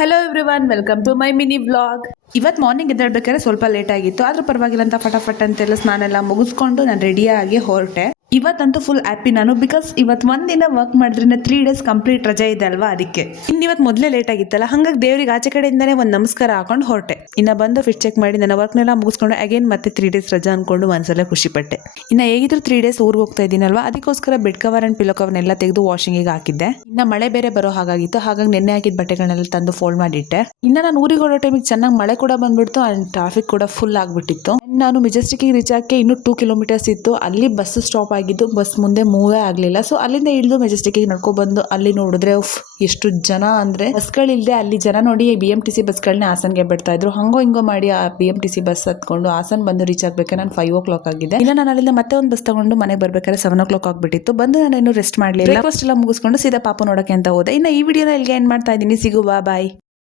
Hello everyone, welcome to my mini vlog. ಇವತ್ತು morning ಎದ್ದೇಳ್ಬೇಕಾದ್ರೆ ಸ್ವಲ್ಪ ಲೇಟ್ ಆಗಿತ್ತು, ಆದ್ರೂ ಪರವಾಗಿಲ್ಲ ಅಂತ ಫಟಾಫಟ್ ಅಂತೆಲ್ಲ ಸ್ನಾನ ಎಲ್ಲ ಮುಗಿಸ್ಕೊಂಡು ನಾನು ರೆಡಿಯಾಗಿ ಹೊರಟೆ. ಇವತ್ತಂತೂ ಫುಲ್ ಹ್ಯಾಪಿ ನಾನು, ಬಿಕಾಸ್ ಇವತ್ತು ಒಂದಿನ ವರ್ಕ್ ಮಾಡಿದ್ರೆ 3 days ಕಂಪ್ಲೀಟ್ ರಜೆ ಇದೆ ಅಲ್ವಾ, ಅದಕ್ಕೆ. ಇವತ್ತು ಮೊದಲೇ ಲೇಟ್ ಆಗಿತ್ತಲ್ಲ, ಹಾಗಾಗಿ ದೇವ್ರಿಗೆ ಆಚೆ ಕಡೆಯಿಂದನೇ ಒಂದು ನಮಸ್ಕಾರ ಹಾಕೊಂಡು ಹೊರಟೆ. ಇನ್ನು ಬಂದು ಫಿಟ್ ಚೆಕ್ ಮಾಡಿ ನನ್ನ ವರ್ಕ್ನೆಲ್ಲ ಮುಗಿಸ್ಕೊಂಡು ಅಗೇನ್ ಮತ್ತೆ 3 days ರಜಾ ಅನ್ಕೊಂಡು ಮನಸಲ್ಲೇ ಖುಷಿ ಪಟ್ಟೆ. ಇನ್ನು ಹೇಗಿದ್ರು 3 days ಊರಿಗೆ ಹೋಗ್ತಾ ಇದ್ದೀನಲ್ವಾ, ಅದಕ್ಕೋಸ್ಕರ ಬೆಡ್ ಕವರ್ ಅಂಡ್ ಪಿಲೋ ಕವರ್ನೆಲ್ಲ ತೆಗೆದು ವಾಷಿಂಗಿಗೆ ಹಾಕಿದ್ದೆ. ಇನ್ನು ಮಳೆ ಬೇರೆ ಬರೋ ಹಾಗಾಗಿತ್ತು, ಹಾಗಾಗಿ ನೆನ್ನೆ ಹಾಕಿದ ಬಟ್ಟೆಗಳನ್ನೆಲ್ಲ ತಂದು ಫೋಲ್ಡ್ ಮಾಡಿಟ್ಟೆ. ಇನ್ನು ನಾನು ಊರಿಗೆ ಹೊರಡೋ ಟೈಮಿಗೆ ಚೆನ್ನಾಗಿ ಮಳೆ ಕೂಡ ಬಂದ್ಬಿಡ್ತು ಅಂಡ್ ಟ್ರಾಫಿಕ್ ಕೂಡ ಫುಲ್ ಆಗಿಬಿಟ್ಟಿತ್ತು. ನಾನು ಮೆಜೆಸ್ಟಿಕ್ಗೆ ರೀಚ್ ಆಗಿ ಇನ್ನೂ 2 kilometers ಇತ್ತು. ಅಲ್ಲಿ ಬಸ್ ಸ್ಟಾಪ್ ಆಗಿದ್ದು, ಬಸ್ ಮುಂದೆ ಮೂವೇ ಆಗಲಿಲ್ಲ. ಸೊ ಅಲ್ಲಿಂದ ಇಳಿದು ಮೆಜೆಸ್ಟಿಕ್ಗೆ ನಡ್ಕೊ ಬಂದು ಅಲ್ಲಿ ನೋಡಿದ್ರೆ ಎಷ್ಟು ಜನ ಅಂದ್ರೆ, ಬಸ್ಗಳಿಲ್ಲದೆ ಅಲ್ಲಿ ಜನ ನೋಡಿ BMTC ಬಸ್ಗಳನ್ನ ಹಾಸನ್ಗೆ ಬಿಡ್ತಾ ಇದ್ರು. ಹಂಗೋ ಹಿಂಗೋ ಮಾಡಿ ಆ BMTC ಬಸ್ ಹತ್ಕೊಂಡು ಹಾಸನ್ ಬಂದು ರೀಚ್ ಆಗ್ಬೇಕಾದ್ರೆ ನಾನು 5 o'clock ಆಗಿದೆ. ಇಲ್ಲ, ನಾನು ಅಲ್ಲಿಂದ ಮತ್ತೆ ಒಂದು ಬಸ್ ತಗೊಂಡು ಮನೆಗೆ ಬರ್ಬೇಕಾದ್ರೆ 7 o'clock ಆಗ್ಬಿಟ್ಟಿತ್ತು. ಬಂದು ನಾನು ಇನ್ನೂ ರೆಸ್ಟ್ ಮಾಡಲಿಲ್ಲ. ಬ್ರೇಕ್ಫಾಸ್ಟ್ ಎಲ್ಲ ಮುಗಿಸ್ಕೊಂಡು ಸೀದಾ ಪಾಪು ನೋಡಕ್ಕೆ ಅಂತ ಹೋದೆ. ಇನ್ನು ಈ ವಿಡಿಯೋನ ಇಲ್ಲಿಗೆ ಎಂಡ್ ಮಾಡ್ತಾ ಇದ್ದೀನಿ. ಸಿಗುವ, ಬಾಯ್.